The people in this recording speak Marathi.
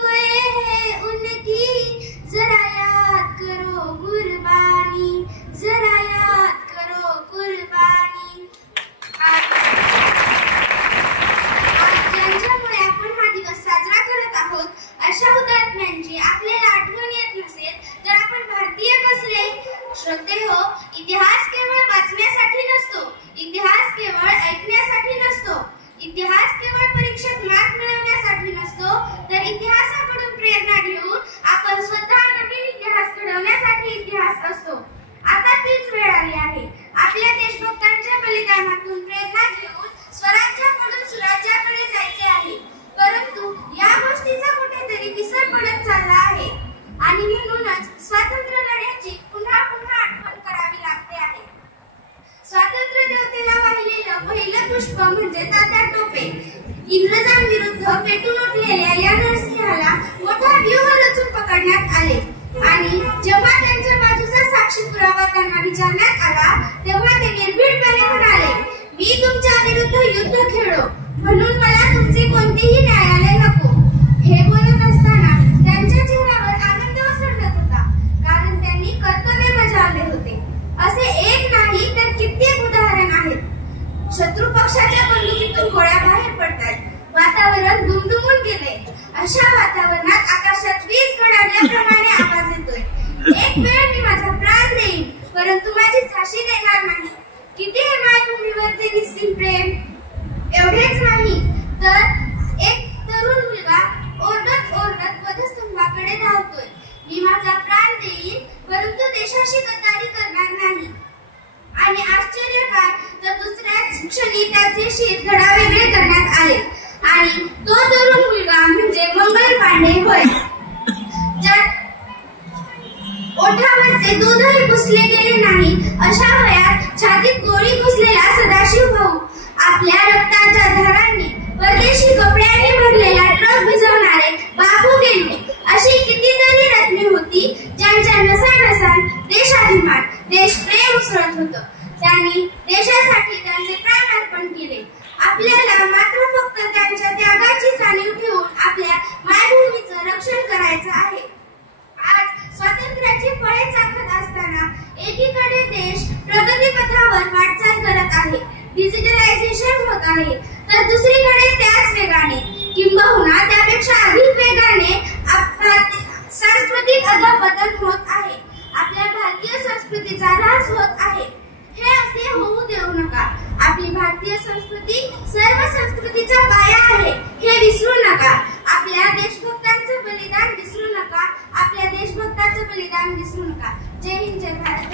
हुए हैं उनकी जरा याद करो कुर्बानी, जरा याद करो कुर्बानी। आज ज्यांच्यामुळे आपण हा दिवस साजरा करत आहोत अशा हुतात्म्यांची आपल्याला आठवण येत नसेल तर आपण भारतीय कसले? श्रोतेहो, इतिहास केवळ वाचण्यासाठी नसतो, इतिहास केवळ ऐकण्यासाठी नसतो, इतिहास केवळ परीक्षेत मार्क मिळवण्यासाठी नसतो, तर इतिहासाकडून प्रेरणा घेऊन आपण स्वतः नवीन इतिहास घडवण्यासाठी इतिहास असतो। आता तीच वेळ आली आहे। आपल्या देशभक्तांच्या बलिदानातून प्रेरणा घेऊन स्वराज्याकडून सुराज्याकडे जायचे आहे। परंतु या गोष्टीचा कुठेतरी विसर पडत चालला आहे आणि म्हणूनच स्वातंत्र्य लढ्याची पुन्हा पुन्हा आठवण करावी लागते आहे। स्वातंत्र्य देवतेला वाहिलेलं पहिलं पुष्प म्हणजे तात्या टोपे। इंग्रजांविरुद्ध पेटून उठलेल्या या नरसिंहाला मोठा व्यूह रचून पकडण्यात आले आणि जेव्हा त्यांच्या बाजूचा साक्षी पुरावा त्यांना विचारण्यात आला तेव्हा ते निर्भीडपणे म्हणाले, मी तुमच्या विरुद्ध युद्ध खेळलो म्हणून मला तुमचे कोणतेही न्यायालय नको। हे बोलत असताना त्यांच्या चेहऱ्यावर आनंद ओसरत होता, कारण त्यांनी कर्तव्य बजावले होते। असे एक नाही तर कित्येक उदाहरण आहेत। शत्रू पक्षाच्या बंदुकीतून गोळ्या बाहेर पडतात, वातावरण दुमदुमून गेले। अशा वातावरणात आकाशात वीज कडाडल्याप्रमाणे आवाज येतोय, एक वेळ मी माझा प्राण देईन परंतु माझी झाशी देणार नाही। किती हे मायभूमीवरचे निस्सीम प्रेम! एवढेच नाही तर एक तरुण मुलगा ओरडत ओरडत वधस्तंभाकडे धावतोय, मी माझा प्राण देईन परंतु देशाशी गद्दारी करणार नाही। आणि आश्चर्य काय तर दुसऱ्याच क्षणी त्याचे शिर धडावेगळे करण्यात आले आणि तो तरुण मुलगा म्हणजे मंगल पांडे होय, ज्यात ओठावरचे दूधही पुसले गेले नाही अशा वयात छातीत गोळी घुसलेला सदाशिव भाऊ, आपल्या रक्ताच्या धारांनी परदेशी कपड्यांनी भरलेला ट्रक भिजवणारे बाबू गेलू, अशी कितीतरी रत्ने होती ज्यांच्या नसानसात देशाभिमान देशप्रेम उसळत होतं। त्यांनी देशासाठी त्यांचे प्राण अर्पण केले। आपल्याला मात्र फक्त त्यांच्या त्यागाची जाणीव ठेवून आपल्या मायभूमीचं रक्षण करायचं आहे। आज स्वातंत्र्याची फळे चाखत असताना एकीकडे देश प्रगतीपथावर वाटचाल करत आहे, डिजिटलायझेशन होत आहे, तर दुसरीकडे त्याच वेगाने किंबहुना त्यापेक्षा अधिक वेगाने सांस्कृतिक अधःपतन होत आहे। आपल्या भारतीय संस्कृतीचा ऱ्हास होत आहे। हे असे होऊ देऊ नका। आपली भारतीय संस्कृती सर्व संस्कृतीचा पाया आहे, हे विसरू नका। आपल्या देशभक्तांचं बलिदान विसरू नका, आपल्या देशभक्ताचं बलिदान विसरू नका। जय हिंद, जय भारत।